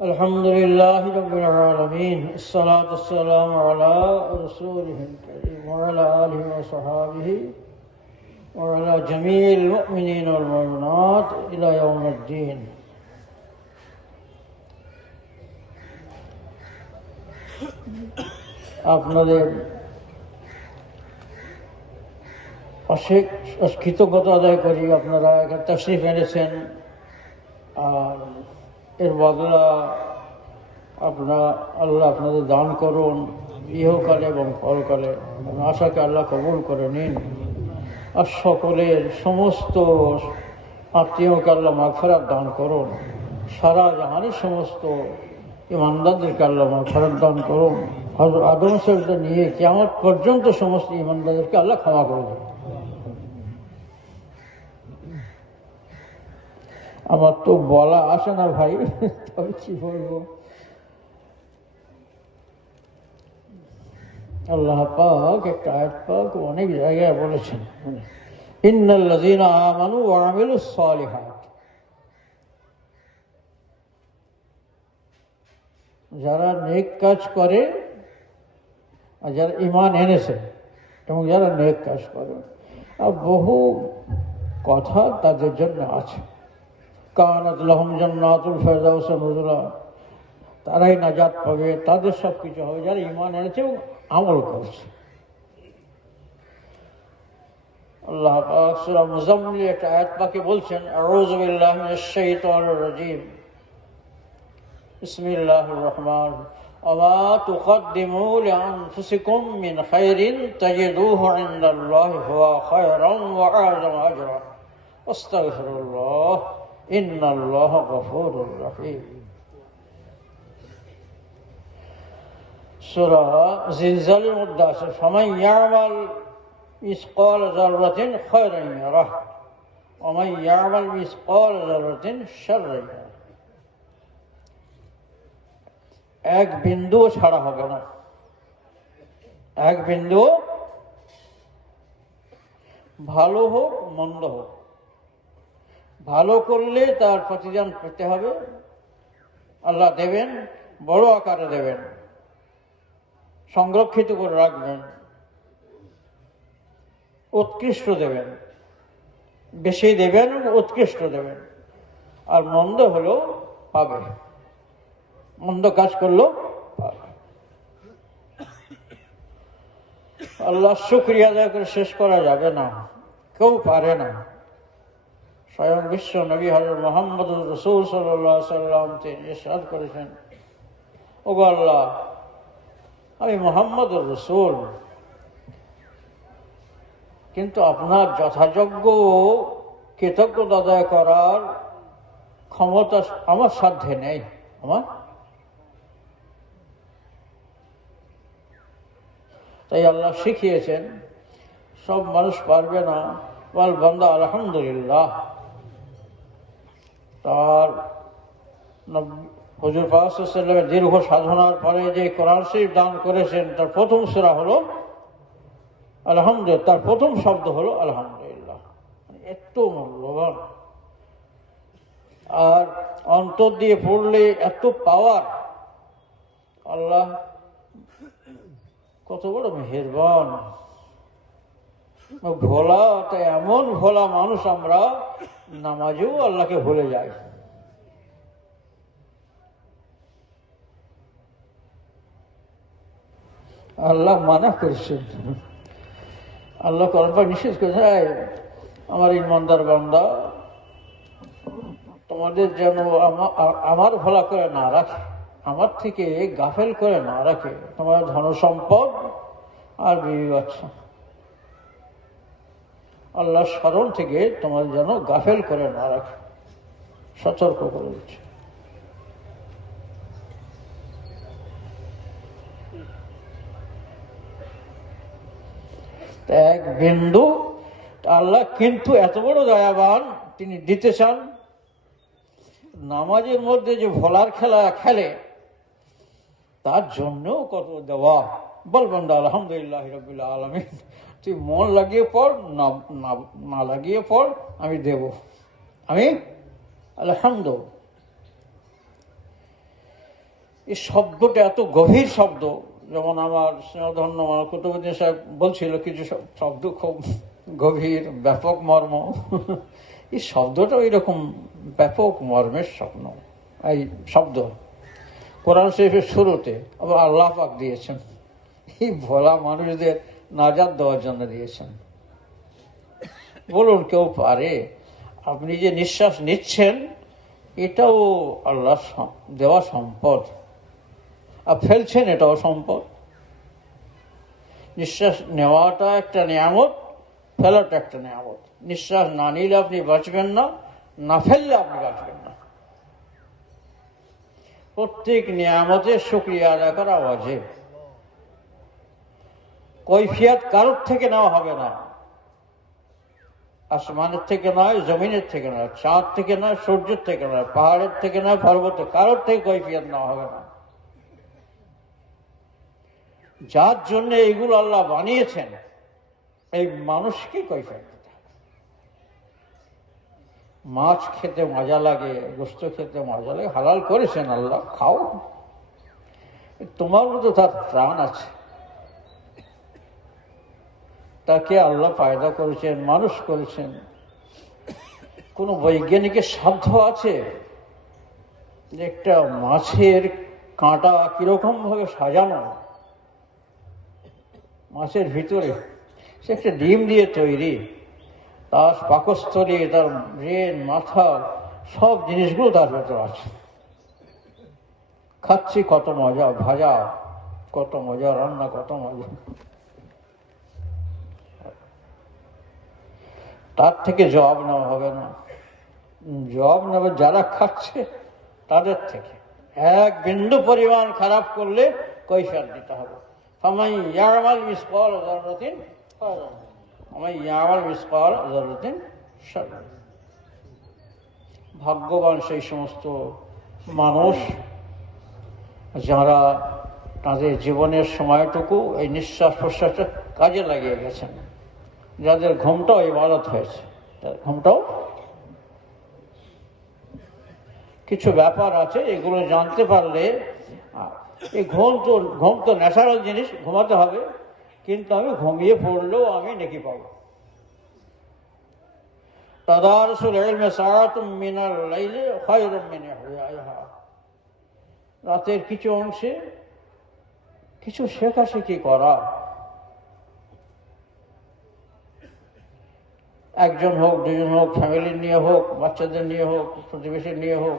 الحمد لله رب العالمين الصلاة والسلام على رسوله الكريم وعلى آله وصحابه وعلى جميع المؤمنين والمؤمنات إلى يوم الدين. আপনাদের অশেষ কৃতজ্ঞতা আদায় করি, আপনারা এখানে তাশরিফ এনেছেন, আর এর বদলা আল্লাহ আপনাদের দান করুন ইহকালে এবং পরকালে। আশাকে আল্লাহ কবুল করে নিন, আর সকলের সমস্ত আত্মীয়কে আল্লাহ মাগফিরাত দান করুন। সারা জাহানের সমস্ত ইমানদারদেরকে আল্লাহ মাগফিরাত দান করুন। হযরত আদম সাহেবকে নিয়ে কিয়ামত পর্যন্ত সমস্ত ইমানদারদেরকে আল্লাহ ক্ষমা করে দেন। আমার তো বলা আসে না ভাই, তবে কি বলবো। আল্লাহ পাক একটা আয়াত পাক অনেক জায়গায় বলেছেন, ইন্নাল্লাযীনা আমানু ওয়া আমিলুস সালিহাত, যারা নেক কাজ করে আর যারা ঈমান এনেছে এবং যারা নেক কাজ করে, আর বহু কথা তাদের জন্য আছে। কানাত লাহুম জান্নাতুল ফিরদাউস নুজুলা, তারাই নাজাত পাবে, তাদের সব কিছু হবে যারা ঈমান এনেছে এবং আমল করছে। আল্লাহ পাক সূরা মুজাম্মিল একটা আয়াত পাকে বলছেন, আউযু বিল্লাহি মিনাশ শাইতানির রাজীম, বিসমিল্লাহির রহমানির রহিম, ওয়া তুকদ্দিমু লিআনফুসিকুম মিন খায়রিন তাজিদুহু ইনদাল্লাহি হুয়া খায়রান ওয়া আ'যামু আজরা আস্তাগফিরুল্লাহ ইন্নাল্লাহা গফুরুর রহিম। সূরা জিলজালের মধ্যে আছে, ফামান ইয়ামাল মিসকাল যাররাতিন খায়রান ইয়ারাহ ওয়া মান ইয়ামাল মিসকাল যাররাতিন শাররান ইয়ারাহ। এক বিন্দু ছাড়া হবে না, এক বিন্দু, ভালো হোক মন্দ হোক, ভালো করলে তার প্রতিদান পেতে হবে, আল্লাহ দেবেন, বড় আকারে দেবেন, সংরক্ষিত করে রাখবেন, উৎকৃষ্ট দেবেন, বেশি দেবেন, উৎকৃষ্ট দেবেন। আর মন্দ হলো পাবে, মন্দ কাজ করলো পাবে। আল্লাহ শুকরিয়া আদায় করে শেষ করা যাবে না, কেউ পারে না। স্বয়ং বিশ্ব নবী হযরত মুহাম্মদুর রাসূল সাল্লাল্লাহু আলাইহি ওয়াসাল্লাম তিনি ইরশাদ করেছেন, ওগো আল্লাহ, আমি মুহাম্মদুর রাসূল, কিন্তু আপনার যথাযোগ্য কৃতজ্ঞতা আদায় করার ক্ষমতা আমার সাধ্যে নেই। আমার তাই আল্লাহ শিখিয়েছেন, সব মানুষ পারবে না, বল বান্দা আলহামদুলিল্লাহ। তার হুজুর পাক সাল্লাল্লাহু আলাইহি ওয়াসাল্লামের দীর্ঘ সাধনার পরে যে কোরআন শরীফ দান করেছেন, তার প্রথম সূরা হলো আলহামদুলিল্লাহ, তার প্রথম শব্দ হলো আলহামদুলিল্লাহ। এত মূল্যবান, আর অন্তর দিয়ে পড়লে এত পাওয়ার। আল্লাহ কত বড় মেহেরবান, ভোলা, তাই এমন ভোলা মানুষ আমরা নামাজেও আল্লাহকে ভুলে যাই। আল্লাহ মানা করেছেন, আল্লাহ কোরআনে নিষেধ করেছেন, আমার ইমানদার বান্দা, তোমাদের যেন আমার ভোলা করে না রাখে, আমার থেকে গাফেল করে না রাখে, তোমার ধন সম্পদ আর বিবি বাচ্চা, আল্লাহ স্মরণ থেকে তোমার যেন গাফেল করে না রাখে, সতর্ক করে দিচ্ছে। এক বিন্দু আল্লাহ কিন্তু এত বড় দয়াবান, তিনি দিতে চান। নামাজের মধ্যে যে ভোলার খেলা খেলে, তার জন্যও কত দেওয়া। বল বান্দা আলহামদুলিল্লাহ রাব্বিল আলামিন, তুই মন লাগিয়ে পড়, না লাগিয়ে পড়, আমি দেব, আমি আলহামদুলিল্লাহ। এই শব্দটা এত গভীর শব্দ, যেমন আমার স্নেহধন্য কুতুবুদ্দিন সাহেব বলছিল কিছু শব্দ খুব গভীর, ব্যাপক মর্ম। এই শব্দটা ওই রকম ব্যাপক মর্মের স্বপ্ন। এই শব্দ কোরআন শরীফের শুরুতে আবার আল্লাহ পাক দিয়েছেন, এই ভোলা মানুষদের নাজাত দেওয়ার জন্য দিয়েছেন। বলুন, কেউ পারে? আপনি যে নিঃশ্বাস নিচ্ছেন, এটাও আল্লাহ দেওয়া সম্পদ, আর ফেলছেন, এটাও সম্পদ। নিঃশ্বাস নেওয়াটা একটা নিয়ামত, ফেলাটা একটা নিয়ামত। নিঃশ্বাস না নিলে আপনি বাঁচবেন না, না ফেললে আপনি বাঁচবেন না। প্রত্যেক নিয়ামতের শুকরিয়া আদায় করা ওয়াজিব। কৈফিয়ত কারোর থেকে নেওয়া হবে না, আসমানের থেকে নয়, জমিনের থেকে নয়, চাঁদ থেকে নয়, সূর্যের থেকে নয়, পাহাড়ের থেকে নয়, পর্বতের, কারোর থেকে কৈফিয়ত নেওয়া হবে না। যার জন্য এইগুলো আল্লাহ বানিয়েছেন, এই মানুষকে কৈফিয়ত দিতে হবে। মাছ খেতে মজা লাগে, গোস্ত খেতে মজা লাগে, হালাল করেছেন আল্লাহ, খাও। তোমার মতো তার প্রাণ আছে, তাকে আল্লাহ পয়দা করেছেন, মানুষ করেছেন। কোন বৈজ্ঞানিকের সাধ্য আছে যে একটা মাছের কাঁটা কিরকম ভাবে সাজানো, মাছের ভিতরে সে একটা ডিম দিয়ে তৈরি, তার পাকস্থলী, তার ব্রেন, মাথা, সব জিনিসগুলো তার ভেতরে আছে। খাচ্ছি কত মজা, ভাজা কত মজা, রান্না কত মজা। তার থেকে জবাব নেওয়া হবে না, জবাব নেবে যারা খাচ্ছে তাদের থেকে। এক বিন্দু পরিমাণ খারাপ করলে কৈফিয়ত দিতে হবে। ফামান ইয়ামাল মিসকাল যাররাতিন খায়রান ওয়া ইয়ামাল মিসকাল যাররাতিন শাররান। ভাগ্যবান সেই সমস্ত মানুষ যারা তাদের জীবনের সময়টুকু এই নিঃশ্বাস প্রশ্বাসটা কাজে লাগিয়ে গেছেন, যাদের ঘুমটাও ইবাদত হয়েছে। ঘুমটাও কিছু ব্যাপার আছে, এগুলো জানতে পারলে, এই ঘুম তো ন্যাচারাল জিনিস, ঘুমাতে হবে, কিন্তু আমি ঘুমিয়ে পড়লেও আমি নেকি পাবো। তাদারুসুল ইলমি সাআতুম মিনাল লাইলি খায়রুম মিন ইহইয়াহা। রাতের কিছু অংশে কিছু শেখাশেখি করা, একজন হোক, দুজন হোক, ফ্যামিলি নিয়ে হোক, বাচ্চাদের নিয়ে হোক, প্রতিবেশী নিয়ে হোক,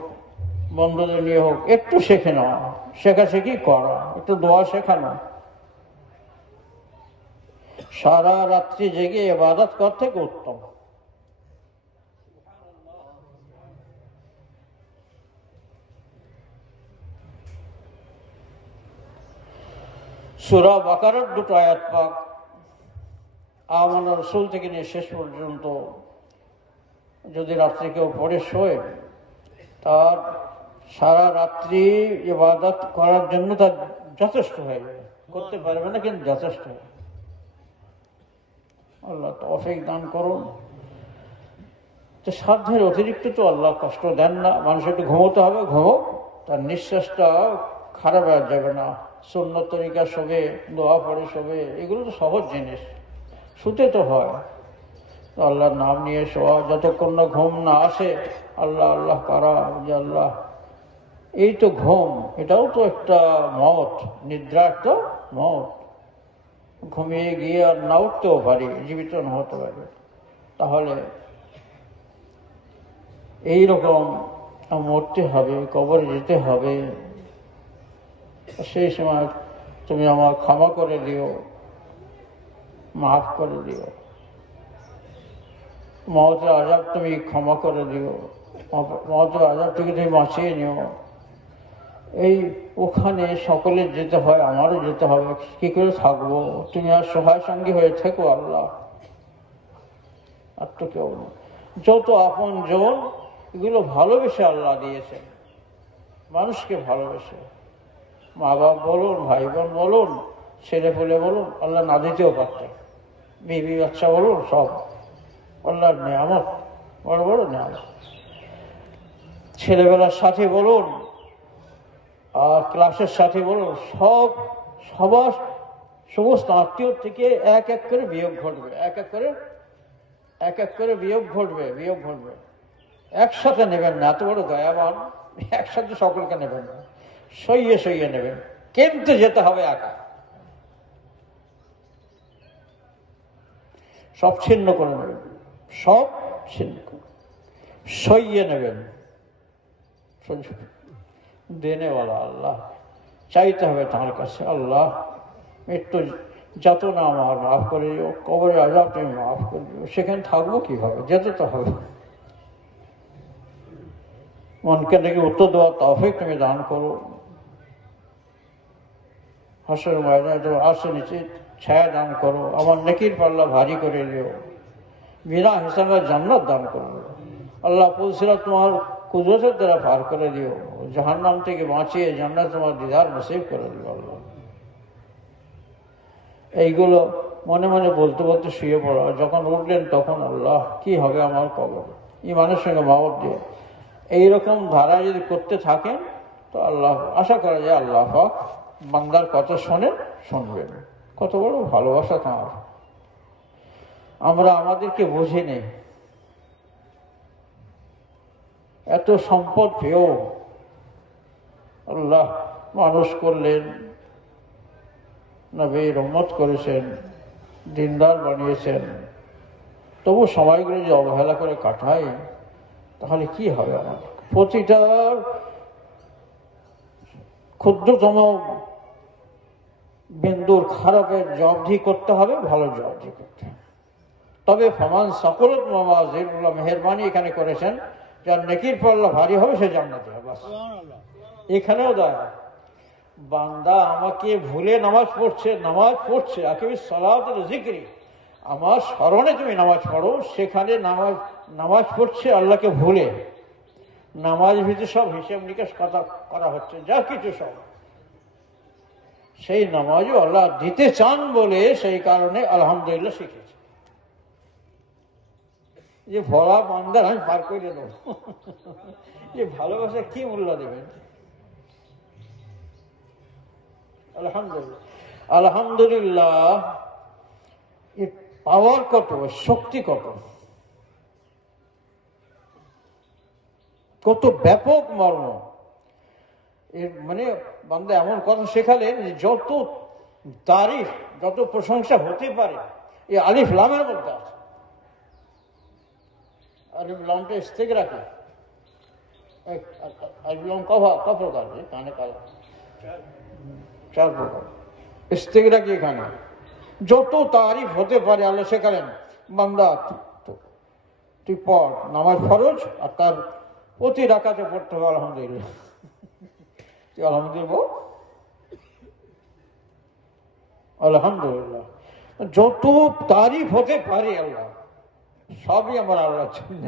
বন্ধুদের নিয়ে হোক, একটু শেখে নেওয়া, শেখাশেখি করা, একটু দোয়া শেখানো। সারা রাত্রি জেগে ইবাদত করার থেকে উত্তম। সূরা বাকারার দুটো আয়াত পাক আমাদের রাসূল থেকে নিয়ে শেষ পর্যন্ত যদি রাত্রি কেউ পড়ে শোয়, তার সারা রাত্রি ইবাদত করার জন্য তার যথেষ্ট হয়ে যাবে। করতে পারবে না, কিন্তু যথেষ্ট। আল্লাহ তৌফিক দান করুন। তো সাধ্যের অতিরিক্ত তো আল্লাহ কষ্ট দেন না। মানুষ একটু ঘুমোতে হবে, ঘুমোক, তার নিঃশ্বাসটা খারাপ হয়ে যাবে না। সুন্নত তরিকা শোবে, দোয়া পড়ে শোবে, এগুলো তো সহজ জিনিস, শুতে তো হয়। আল্লাহর নাম নিয়ে শোয়া, যতক্ষণ না ঘুম না আসে আল্লাহ আল্লাহ করা, যে আল্লাহ, এই তো ঘুম, এটাও তো একটা মত, নিদ্রা একটা মত। ঘুমিয়ে গিয়ে আর না উঠতেও পারি, জীবিত না হতে পারি। তাহলে এইরকম মরতে হবে, কবরে যেতে হবে। সেই সময় তুমি আমার ক্ষমা করে দিও, মাফ করে দিও। মওতের আযাব তুমি ক্ষমা করে দিও, মওতের আযাব থেকে তুমি বাঁচিয়ে নিও। এই ওখানে সকলের যেতে হয়, আমারও যেতে হবে, কি করে থাকবো? তুমি আর সহায় সঙ্গী হয়ে থেকো আল্লাহ, আর তো কেউ না। যত আপন জন, এগুলো ভালোবেসে আল্লাহ দিয়েছে, মানুষকে ভালোবেসে। মা বাপ বলুন, ভাই বোন বলুন, ছেলে পেলে বলুন, আল্লাহ না দিতেও পারতেন। বিবি বাচ্চা বলুন, সব আল্লাহর নিয়ামত, বড় বড় নিয়ামত। ছেলেবেলার সাথে বলুন, আর ক্লাসের সাথে বলুন, সবার সমস্ত আত্মীয় থেকে এক এক করে বিয়োগ ঘটবে, এক এক করে বিয়োগ ঘটবে। একসাথে নেবেন না, এত বড় দয়াবান, একসাথে সকলকে নেবেন না, সইয়ে নেবেন, কিন্তু যেতে হবে একা। সব ছিন্ন করে নেবেন, সব ছিন্ন করে সইয়ে নেবেন। দেনেওয়ালা আল্লাহ, চাইতে হবে তাঁর কাছে, আল্লাহ মৃত্যু যাতনা আমার মাফ করে দিও, কবরে আযাব তুমি মাফ করে দিও। সেখানে থাকবো কিভাবে? যেতে তো হবে। মনকে দেখে উত্তর দেওয়ার তৌফিক তুমি দান করো। হাসরের ময়দানে তোমার আরশের নিচে ছায়া দান করো। আমার নেকির পাল্লা ভারী করে দিও। বিনা হিসাবে জান্নাত দান করো আল্লাহ। পুলসিরাত তোমার কুদরতের দ্বারা পার করে দিও। জাহান্নাম থেকে বাঁচিয়ে জান্নাত তোমার দিদার নসিব করে দিও আল্লাহ। এইগুলো মনে মনে বলতে বলতে শুয়ে পড়া। যখন উঠলেন তখন আল্লাহ কি হবে আমার কবর, ঈমানের সঙ্গে মওত দিও। এইরকম ধারা যদি করতে থাকেন তো আল্লাহ, আশা করা যায় আল্লাহ পাক বান্দার কথা শুনবেন। কত বড় ভালোবাসা তাঁর। আমরা আমাদেরকে বুঝি নেই, এত সম্পদ পেয়েও আল্লাহ মানুষ করলেন, নবীর উম্মত করেছেন, দিনদার বানিয়েছেন, তবু সময়গুলো যে অবহেলা করে কাটাই, তাহলে কি হবে? আমার প্রতিটা ক্ষুদ্রতম বিন্দুর খারাপের জবাবদিহি করতে হবে, ভালো জবাবদিহি করতে হবে। তবে ফমান সাকুলাত মাওয়াজিনুল্লাহ মেহেরবানি এখানে করেছেন, যার নেকির পাল্লা ভারী হবে সে জান্নাতে হবে। এখানেও দয়া, বান্দা আমাকে ভুলে নামাজ পড়ছে আকিমিস সালাত জিক্রি, আমার স্মরণে তুমি নামাজ পড়ো, সেখানে নামাজ পড়ছে আল্লাহকে ভুলে। নামাজ ভিতরে সব হিসেব নিকেশ কথা করা হচ্ছে, যা কিছু সব, সেই নামাজও আল্লাহ দিতে চান বলে সেই কারণে আলহামদুলিল্লাহ শিখেছে। যে ভরা বান্দার আমি পার করে দেবো, যে ভালোবাসা কি মূল্য দেবেন? আলহামদুলিল্লাহ এর পাওয়ার কত, শক্তি কত ব্যাপক মর্ম। এর মানে বান্দা এমন কথা শেখালেন যে যত তারিফ, যত প্রশংসা হতে পারে এই আলিফ লামের মধ্যে আছে। আলিফ লামটা ইস্তেগরাকি, আলিফ লাম কপ্রকার, কানে কাল 4 প্রকার ইস্তেগরাকি। এখানে যত তারিফ হতে পারে আল্লাহ শেখালেন, বান্দা তুই পড়, নামাজ ফরজ, আর তার প্রতি রাকাতে পড়তে হবে আলহামদুলিল্লাহ। তুই আলহামদুলিল্লাহ, আলহামদুলিল্লাহ, যত তারিফ হতে পারে আল্লাহ, সবই আমার আল্লাহর জন্য,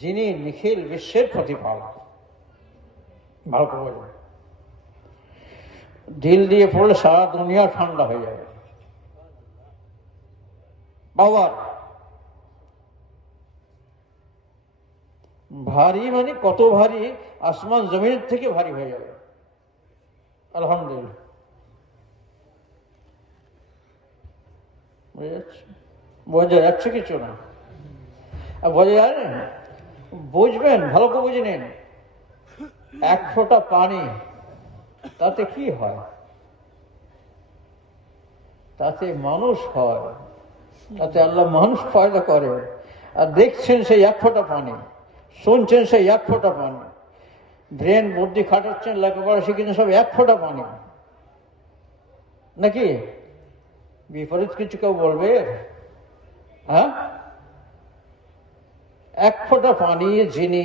যিনি নিখিল বিশ্বের প্রতিপালক। ভালো করে দিল দিয়ে পড়লে সারা দুনিয়া ঠান্ডা হয়ে যাবে। পাওয়ার ভারী, মানে কত ভারী, আসমান জমিনের থেকে ভারী হয়ে যাবে। আলহামদুলিল্লাহ, বোঝা যাচ্ছে কিছু না? বোঝা যায় না? বুঝবেন, ভালো করে বুঝে নিন। 1 ফোঁটা পানি, তাতে কি হয়? তাতে মানুষ হয়, তাতে আল্লাহ মানুষ পয়দা করে। আর দেখছেন সেই 1 ফোঁটা পানি, শুনছেন সেই 1 ফোঁটা পানি, ব্রেন বুদ্ধি খাটাচ্ছেন, লেখাপড়া শিখেছেন, সব 1 ফোঁটা পানি নাকি? বিপরীত কিছু কেউ বলবে? হ্যাঁ, 1 ফোঁটা পানি যিনি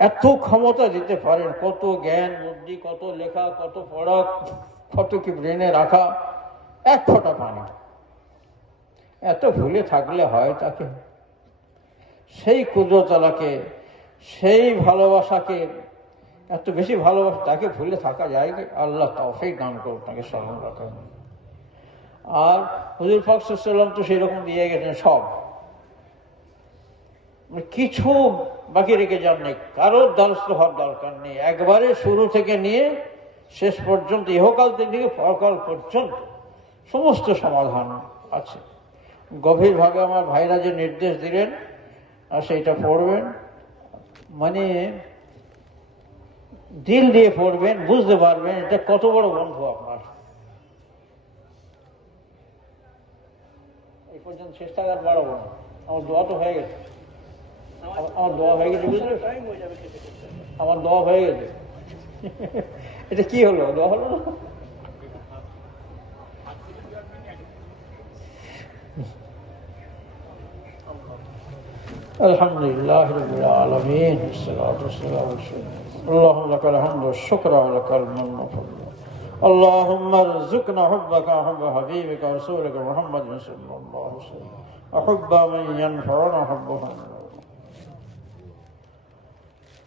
এত ক্ষমতা দিতে পারেন, কত জ্ঞান বুদ্ধি, কত লেখা, কত পড়া, কত কি ব্রেনে রাখা, 1 ফোঁটা পানি। এত ভুলে থাকলে হয় তাকে? সেই কুদরতওয়ালাকে, সেই ভালোবাসাকে, এত বেশি ভালোবাসা, তাকে ভুলে থাকা যায় কি? আল্লাহ তৌফিক দান করুন তাকে স্মরণ রাখার। আর হুজুর পাক সাল্লাল্লাহু আলাইহি ওয়াসাল্লাম তো সেই রকম দিয়ে গেছেন, সব কিছু বাকি রেখে যান নেই, কারোর দ্বারস্থ হওয়ার দরকার নেই। একবারে শুরু থেকে নিয়ে শেষ পর্যন্ত ইহকাল থেকে পরকাল পর্যন্ত সমস্ত সমাধান আছে। গভীরভাবে আমার ভাইরা যে নির্দেশ দিলেন আর সেইটা পড়বেন, মানে দিল দিয়ে পড়বেন, বুঝতে পারবেন এটা কত বড় বন্ধু আপনার। এই পর্যন্ত চেষ্টা করার বাড়াবো না, আমার দোয়া তো হয়ে গেছে, আমার দোয়া হয়ে গেছে, বুঝলে, আমার দোয়া হয়ে গেছে। এটা কি হলো, দোয়া হলো না? আলহামদুলিল্লাহ রাব্বিল আলামিন, والصلاة والسلام على رسول الله. اللهم لك الحمد والشكر ولك المن والفضل. اللهم ارزقنا حبك وحب حبيبك ورسولك محمد صلى الله عليه وسلم وحب من ينفعنا حبه.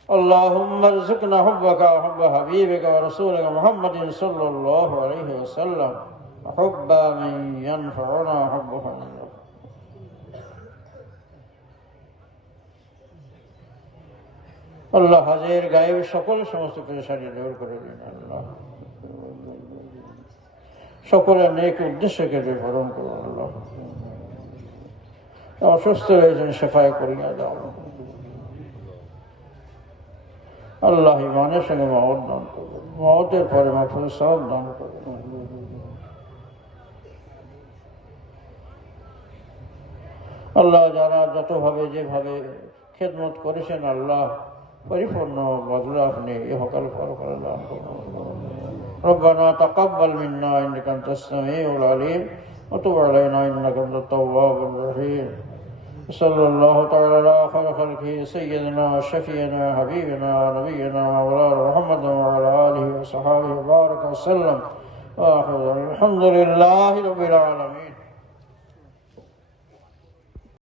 اللهم ارزقنا حبك وحب حبيبك ورسولك محمد صلى الله عليه وسلم وحب من ينفعنا حبه. আল্লাহ হাজের গায়েব সকল সমস্ত পেরেশানি দূর করে দিন। আল্লাহ সকলের নেক উদ্দেশ্যকে পূরণ করুন। আল্লাহ অসুস্থ হয়েছেন শেফায় করিয়া দাও। আল্লাহ ইমানের সঙ্গে মওত দান করুন, মওতের পরে মাগফিরাত সওয়াব দান করুন। আল্লাহ যারা যতভাবে যেভাবে খেদমত করেছেন আল্লাহ পরিপূর্ণ বদলা আপনি ইহকাল পরকাল দান করুন। ربنا تقبل منا إنك أنت السميع العليم وتب علينا إنك أنت التواب الرحيم. صلى الله تعالى على خير خلقه سيدنا وشفينا حبيبنا ونبينا مولانا محمد وعلى آله وصحبه وبارك وسلم. وآخر الحمد لله رب العالمين.